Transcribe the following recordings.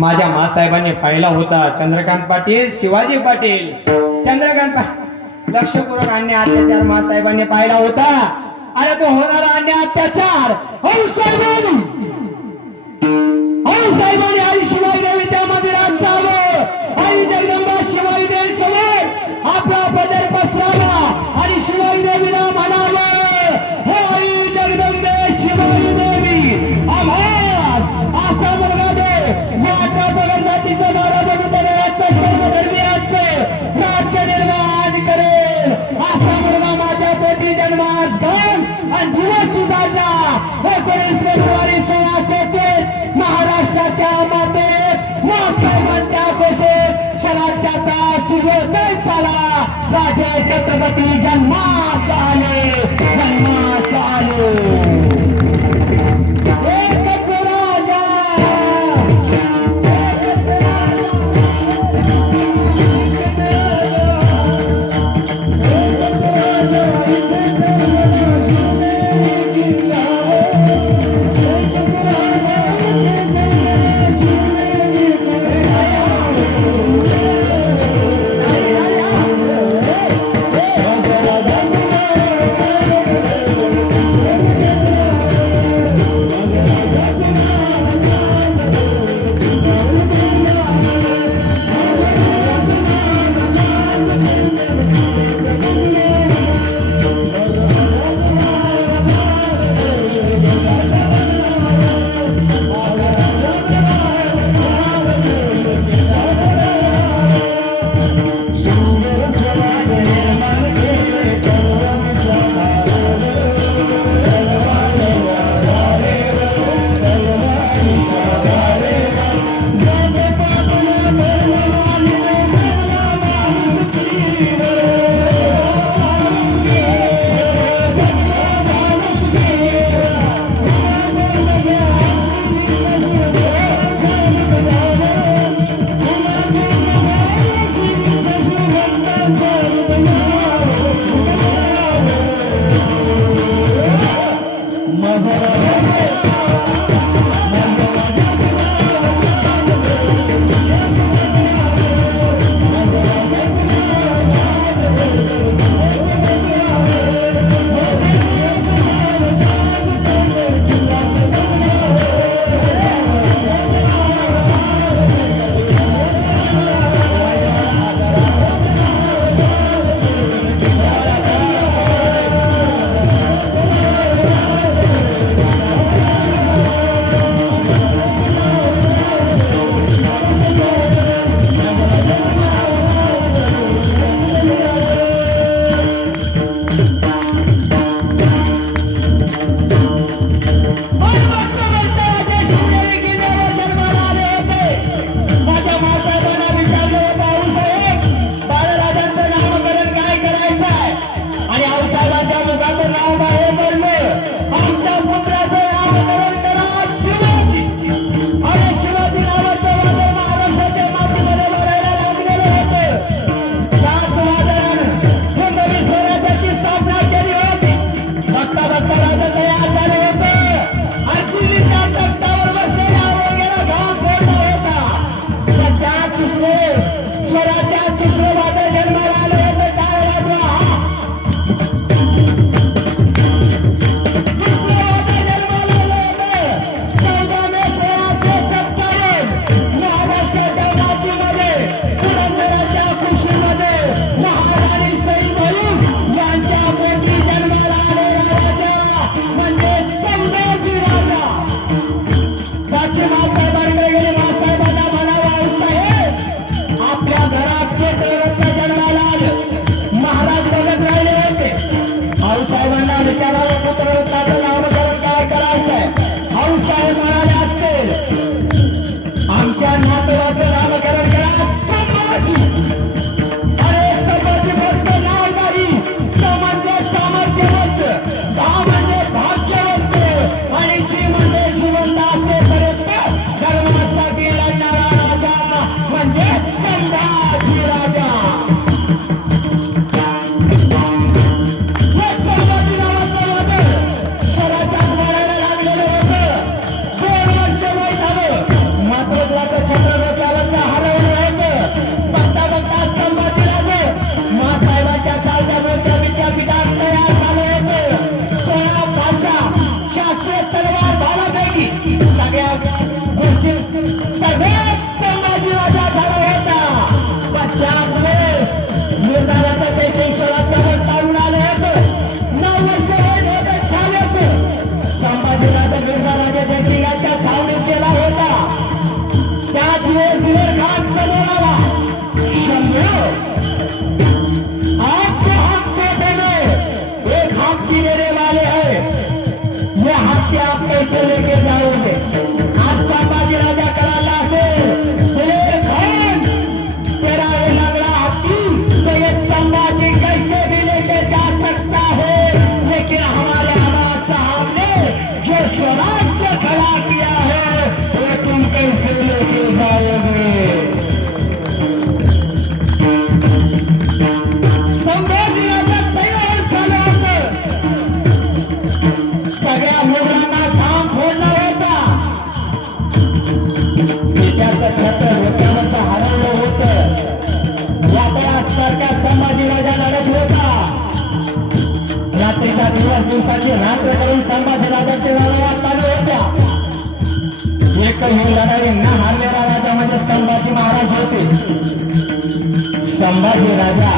माझ्या मासाहेबांनी पाहिला होता चंद्रकांत पाटील, शिवाजी पाटील. चंद्रकांत पाटील लक्षपूर्वक अन्याय अत्याचार मासाहेबांनी पाहिला होता. अरे तो होणारा अन्याय अत्याचार साहेबांनी आई शिवाई देवीच्या मंदिरात जावं, आई जगदंबा शिवाई देवी समोर आपला पदर पसरावा आणि शिवाई देवीला म्हणावं, हे आई जगदंबे शिवाई देवी आम्हास असा मुलगा दे जो 18 पगड जातीचं 12 बंधुत्वाचं सर्वधर्मीयांचं राज्य निर्माण करेल. असा मुलगा माझ्या पोटी जन्मास घाल. आणि दिवस सुधारला 19 फेब्रुवारी 1633 महाराष्ट्राच्या मातेत मासाहेबांच्या घोषित स्वराज्याचा सूर्योदय झाला. राजे छत्रपती जन्मास आले, जन्मास आले. एकच राजा, छत्रपती सगळ्यात संभाजी राजा झाला होता. पण त्याच वेळेस निर्धाराचा जयसिंग स्वराज्यावर काढून आले होते. 9 वर्ष होत होते छाव्याचं. संभाजी राजा निर्धाराच्या जयसिंगाच्या छावणीत गेला होता. त्याच वेळेस दिलेर खान समोर आला. शंभू आपको हम देते हैं, एक हफ्ती देने वाले हैं, ये हफ्ते आप कैसे लेके जाओगे? आज संभाजी राजा कराला से दिलेर खान तेरा ये लंगड़ा हफ्ती तो ये संभाजी कैसे भी लेके जा सकता है, लेकिन हमारे आवाज साहब ने जो स्वराज्य खड़ा किया है वो तुम कैसे लेके जाओगे? संभाजी राजा तयार झाला होता. सगळ्या मुलांना घाम फोडला होता. पित्याचं छत्र डोक्यावरचं हरवलं होतं. वादळासारखा संभाजी राजा लढत होता. रात्रीचा दिवस दिवसाची रात्र करून संभाजी राजाचे लढाया चालू होत्या. एकही लढाई न हारलेला राजा म्हणजे संभाजी महाराज होते. संभाजी राजा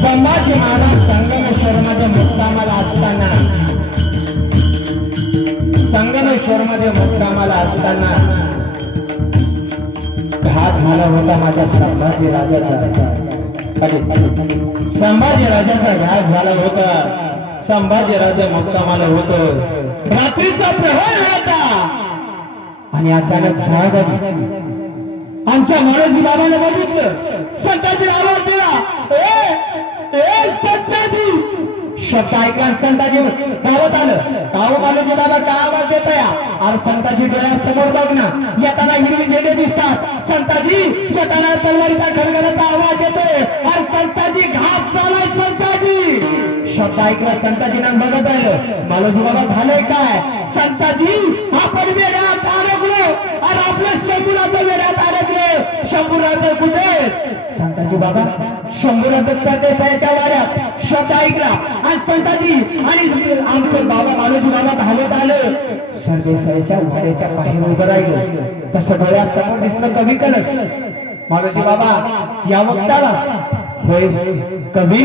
संभाजी महाराज संगमेश्वर मध्ये मुक्कामाला असताना घात झाला होता माझ्या संभाजी राजाचा. संभाजी राजाचा घात झाला होता. संभाजी राजा मुक्कामाला होतो. रात्रीचा प्रहर होता आणि अचानक जाग आली. आमच्या माळोजी बाबाने बघितलं. संताजी आवाज दिला, ए ए संताजी. शब्द ऐकला संताजी धावत आलं. काहो माळोजी बाबा का आवाज देताय? अरे संताजी डोळ्यासमोर बघ ना, येताना हिरवी झेंडे दिसतात. संताजी येताना तलवारीचा घरघराचा आवाज येतोय. अरे संताजी घात झालाय संताजी. शब्द ऐकला संताजींना बघत राहिलं. माळोजी बाबा झालंय काय? संताजी आपण वेड्यात अडकलो. अरे आपलं शंभूराचं वेड्यात अडकलं. शंभूराचं कुठे? संताजी बाबा शंभूराचं सरदेसाईच्या वाड्यात. शब्द ऐकला आणि संताजी आणि आमचं बाबा माळोजी बाबा धावत आलं. सरदेसाईच्या वाड्याच्या बाहेर उभं राहिलं. तसं डोळ्यात समोर दिसलं कवी कलश. माळोजी बाबा या वक्ताला होय कवी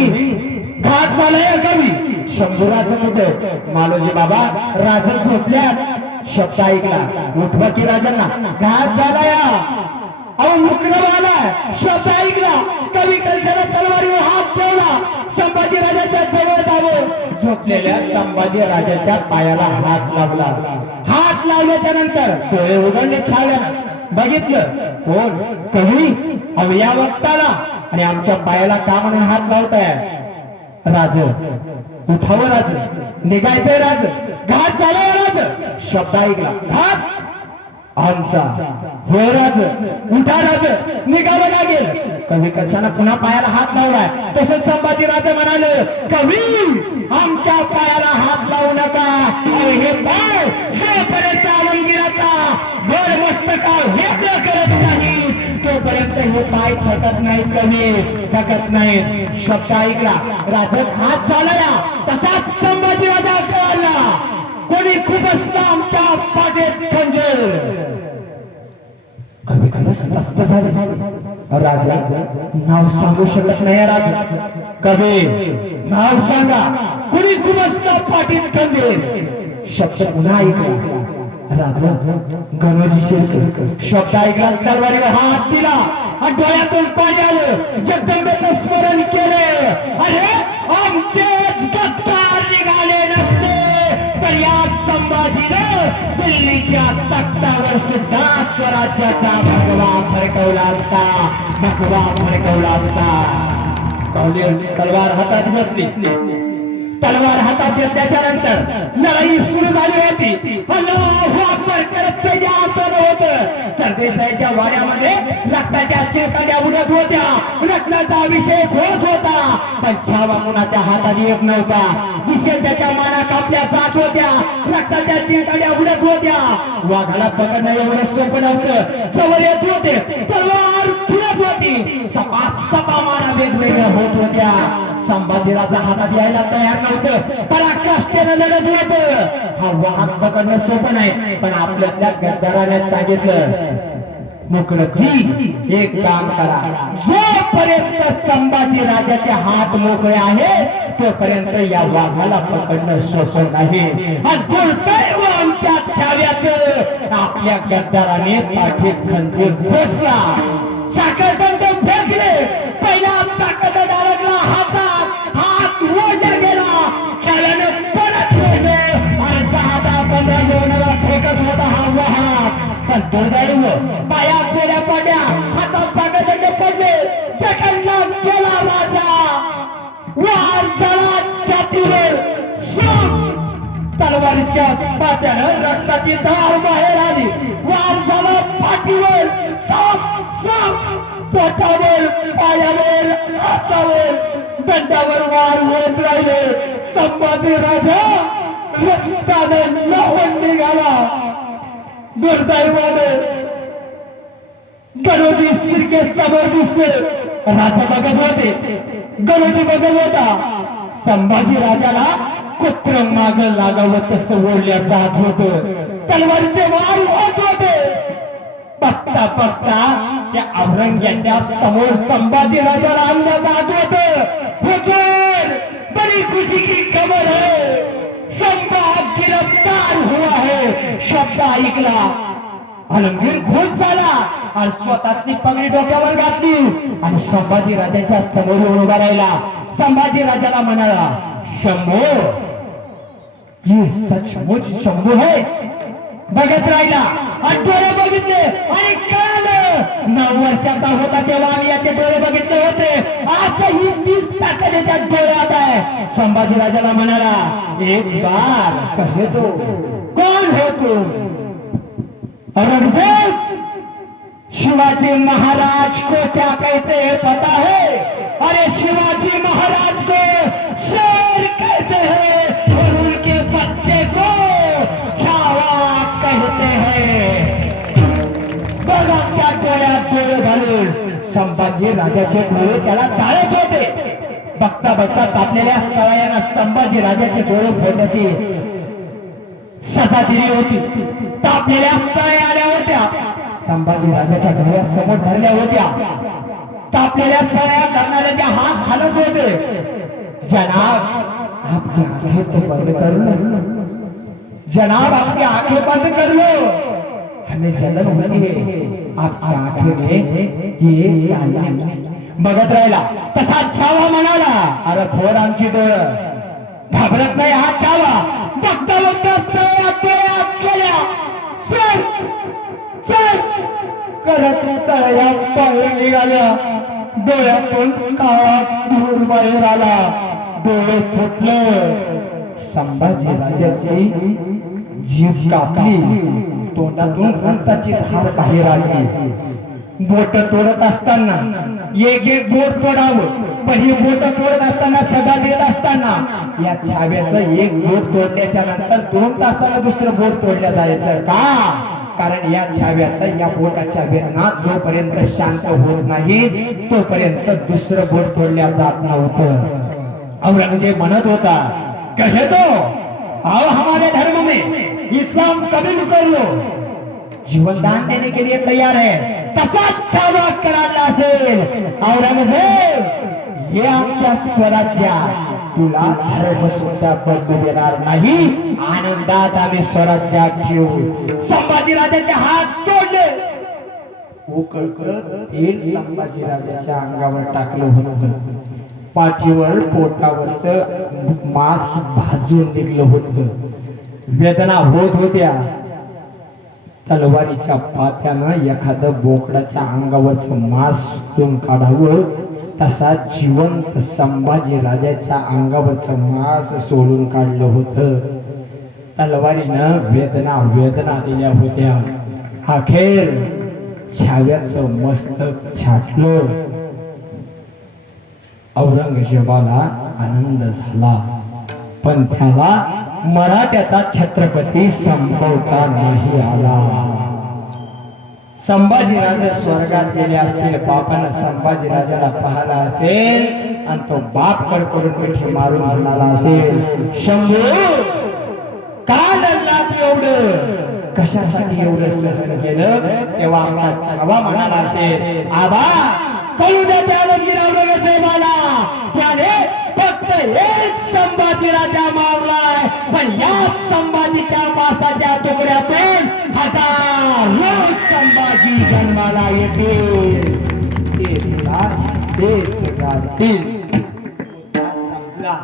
घात झालाय कवी. शंभूराचं कुठे? माळोजी बाबा राज झोपल्यात. शब्द ऐकला उठवा की राजांना घात झालाय. अहो मुक्रम आलाय. शब्द ऐकला कवी कलशाला तलवारीवर हात ठेवला. संभाजी राजाच्या जवळ धावून झोपलेल्या संभाजी राजाच्या पायाला हात लावला. हात लावल्याच्या नंतर डोळे उघडले छाव्यानं. बघितलं कोण? कवी. अहो या वक्ताला आणि आमच्या पायाला का म्हणून हात लावताय? राज उठावं, राज निघायचंय, राज घात झालाय राज. शब्द ऐकला घात आमचा होय राज. उठा राज निघावं लागेल. कवी कशानं पुन्हा पायाला हात लावलाय. तसंच संभाजी राजा म्हणाले कवी आमच्या पायाला हात लावू नका. अरे हे पाय जोपर्यंत आलमगीराचा भर मस्तका वेगळं करत नाही तोपर्यंत हे पाय थकत नाहीत. कवी थकत नाहीत. शब्द ऐकला राज हात झाला. तसाच संभाजी राजा कळला कोणी खूप असतं आमच्या पाठीत खंजर. कवी खरंच तप्त झाले. राजा नाव सांगू शकत नाही. राजा कवी नाव सांगा. कुणी खूप असतं पाठीत खंजर. शब्द पुन्हा ऐकला. राजा गणोजी शेळके. शब्द ऐकला तलवारीवर हात दिला आणि डोळ्यातून पाणी आलं. जगदंबेचं स्मरण केले. अरे आमचे गद्दार निघाले नसते तर या संभाजीने दिल्लीच्या तख्तावर सुद्धा स्वराज्याचा भगवा फडकवला असता. भगवा फडकवला असता. कवली तलवार हातात घेतली. तलवार हातात घेतल्याच्या नंतर लढाई सुरू झाली होती. अल्लाहू अकबर करत सैन्य आंदोलन होतं. सरदेसाईच्या वाड्यामध्ये रक्ताच्या चिरकांड्या उडत होत्या. रक्ताचा अभिषेक होत होता. पण छावा कुणाच्या हातात येत नव्हता. दिशेल त्याच्या माना कापल्या जात होत्या. रक्ताच्या चिरकांड्या उडत होत्या. वाघाला पकडणं एवढं सोपं नव्हतं. जवळ येत होते. तलवार फिरत होती. सपा सपा मारा वेगवेगळ्या होत होत्या. संभाजीराजा हातात यायला तयार नव्हतं, पराकाष्ठेनं लढत होतं. हा वाहन पकडणं सोपं नाही, पण आपल्यातल्या गद्दाराने सांगितलं, मुकरजी एक काम करा, जोपर्यंत संभाजी राजाचे हात मोकळे आहे तोपर्यंत या वाघाला पकडणं सोपं नाही. आणि दुर्दैव आमच्या छाव्याचं, आपल्या गद्दाराने पाठीत खंजीर घोषला, साखरदंड फेकले. पहिला साखरदंड अडकला हातात, हात ओढला गेला, छाव्यानं परत ओढले आणि 10-15 जणांना फेकत होता हा वाघ. पण दुर्दैव पाया फेऱ्या पडल्या, हातात साखरदंड पडले, जखडला गेला राजा. वार झाला छातीवर, तलवारीच्या पात्यानं रक्ताची धार बाहेर आली. वार झाला पाठीवर, पोटावर, पायावर, हातावर, दंडावर वार होत राहिले. संभाजी राजा रक्तानं लावून निघाला. दुर्दैवाने गणोजी शिर्के समोर दिसले. राजा बघत होते, गणोजी बघत होता. संभाजी राजाला कुत्र माग लागावं तसं ओढल्या जात होत. तलवारीचे वार होत होते. बघता बघता त्या औरंग्याच्या समोर संभाजी राजाला आणलं जात होत. हुजूर, बड़ी खुशी की खबर है, संभा गिरफ्तार हुआ है. शब्द ऐकला, अलंगीर खुश झाला आणि स्वतःची पगडी डोक्यावर घातली आणि संभाजी राजाच्या समोर येऊन उभा राहिला. संभाजी राजाला म्हणाला, शंभो, ये सचमुच शंभू है. बघत राहिला आणि डोळे बघितले आणि कळालं 9 वर्षाचा होता तेव्हा आम्ही याचे डोळे बघितले होते. आजही 30 ताकदीच्या डोळ्यात आहे. संभाजी राजाला म्हणाला, एक बार कहे तो, कौन हो तू? औरंगजेब, शिवाजी महाराज को क्या कहते हैं पता है? अरे शिवाजी महाराज को शेर कहते हैं और उनके बच्चे को छावा कहते हैं. बघाच्या डोळ्यात डोळे घालून संभाजी राजाचे डोळे त्याला चाळत होते. बघता बघता तापलेल्या तळायांना संभाजी राजाचे डोळे फोडण्याची सजा दिली होती. तापलेल्या तळया आल्या होत्या, संभाजी राजाच्या डोळ्यासमोर धरल्या होत्या. तापलेल्या तळया धरणाऱ्याचे हात हालत होते. जनाब, आपकी आंखें तो बंद कर लो. जनाब, आपकी आंखें बंद कर लो, हमें जलन होती है. आपकी आंखें में ये काली. बघत राहिला. तसा छावा म्हणाला, अरे फोड आमची डोळं. घाबरत नाही हा छावा. बघता बघता सळ्या डोळ्यात गेल्या. चल चल करत सळ्या बाहेर निघाल्या. डोळ्यातून काळा धूर बाहेर आला. डोळे फुटलं. संभाजी राजाची जीभ कापली. तोंडातून रक्ताची धार बाहेर आली. बोट तोडत असताना एक एक बोट तोडावं, पण ही बोट तोडत असताना सजा देत असताना या छाव्याचं एक बोट तोडल्याच्या नंतर 2 तासाला दुसरं बोट तोडल्या जायचं का? कारण या छाव्याचं या बोटाच्या वेदना जोपर्यंत शांत होत नाही तोपर्यंत दुसरं बोट तोडल्या जात नव्हतं. औरंगजेब म्हणत होता, कहे तो आओ हमारे धर्म में इस्लाम कबूल कर लो, जीवन दान देने के लिए तैयार है. तसाच छावा करायला असेल औरंगजेब, हे आमच्या स्वराज्यात तुला धर्म सुद्धा बदलू देणार नाही. आनंदात आम्ही स्वराज्यात ठेवू. संभाजी राजाचे हात तोडले. उकळतं तेल संभाजी राजाच्या अंगावर टाकलं होतं. पाठीवर पोटावरच मांस भाजून निघलं होतं. वेदना होत होत्या. तलवारीच्या पात्यानं एखादं बोकडाच्या अंगावरचं मांस उचलून काढावं तसा जिवंत संभाजी राजाच्या अंगावरचं मांस सोडून काढलं होतं. तलवारीनं वेदना वेदना दिल्या होत्या. अखेर छाव्याचं मस्तक छाटलं. औरंगजेबाला आनंद झाला, पण त्याला मराठ्याचा छत्रपती संपवता नाही आला. संभाजीराजे स्वर्गात गेले असतील, बापानं संभाजीराजाला पाहिला असेल आणि तो बाप कडकडून मिठी मारून म्हणाला असेल, शंभू का लढलात एवढं, कशासाठी एवढं सहन केलं? तेव्हा आमचा छावा म्हणाला असेल, आबा कळू द्या त्या आलमगीर साहेबाला, त्याने फक्त एक संभाजीराजा मारलाय, पण या संभाजीच्या मासाच्या तुकड्यातून हजारो संभाजी जन्माला येतील, ते तुला तेच गाडतील. संपला.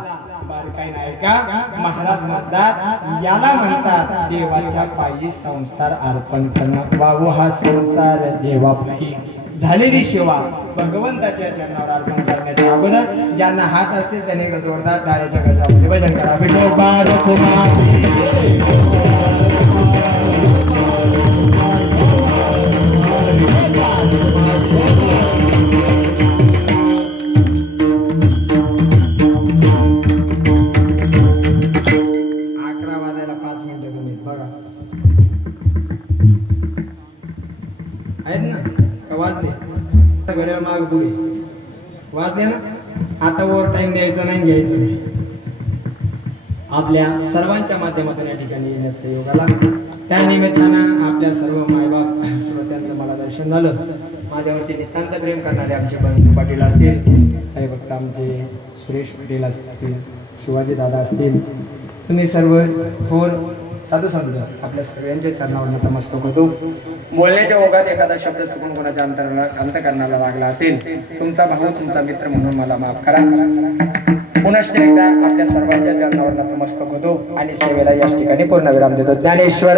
बरं काही नाही का? महाराज म्हणतात, याला म्हणतात देवाच्या पायी संसार अर्पण करणं. बाबू हा संसार देवापायी झालेली सेवा भगवंताच्या चरणावर अर्पण करण्याच्या अगोदर ज्यांना हात असतील त्याने एकदा जोरदार टाळ्याच्या गजरामध्ये भजन करा. विठोबा रखुमाई घड्याळ माग पुढे वाजले ना. आता ओव्हर टाइम द्यायचा नाही, घ्यायचं नाही. आपल्या सर्वांच्या माध्यमातून या ठिकाणी येण्याचा योग आला. त्या निमित्तानं आपल्या सर्व मायबाप श्रोत्यांचं मला दर्शन झालं. माझ्यावरती नितांत प्रेम करणारे आमचे बंधू पाटील असतील, हरिभक्त आमचे सुरेश पाटील असतील, शिवाजी दादा असतील, तुम्ही सर्व थोर साधू संत आपल्या सगळ्यांच्या चरणावर नतमस्तक होतो. बोलण्याच्या ओघात एखादा शब्द चुकून कोणाच्या अंतकरणाला लागला असेल, तुमचा भाऊ तुमचा मित्र म्हणून मला माफ करा. पुनश्च एकदा आपल्या सर्वांच्या चरणावर नतमस्तक होतो आणि सेवेला याच ठिकाणी पूर्णविराम देतो. ज्ञानेश्वर